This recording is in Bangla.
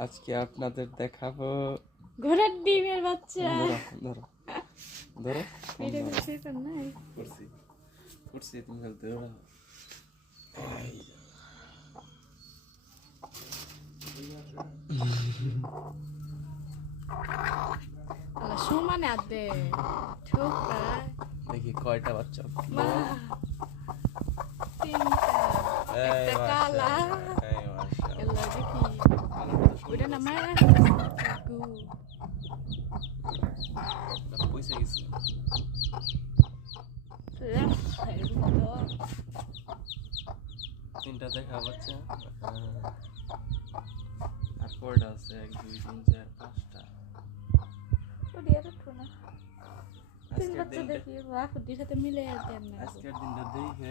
আজকে আপনাদের দেখাবো ঘোড়ার ডিমের বাচ্চা। ধরো ধরো ভিডিও করছিস তো নাই? করছি করছি তুমি খেলতে ওরা আলা সমানে আদে ঠোকা দেখি কয়টা বাচ্চা মা তিনটা একটা কালা এই মাশাআল্লাহ এলা দেখি ওটা না মা গু পয়সা গেছে তিনটা দেখা বাচ্চা আর কয়টা আছে 1 2 3 4 5টা ওটা এত ঠোনা তিন বাচ্চা দেখি বাহ ওর সাথে মিলে দেন না আজকের দিনটা দেখে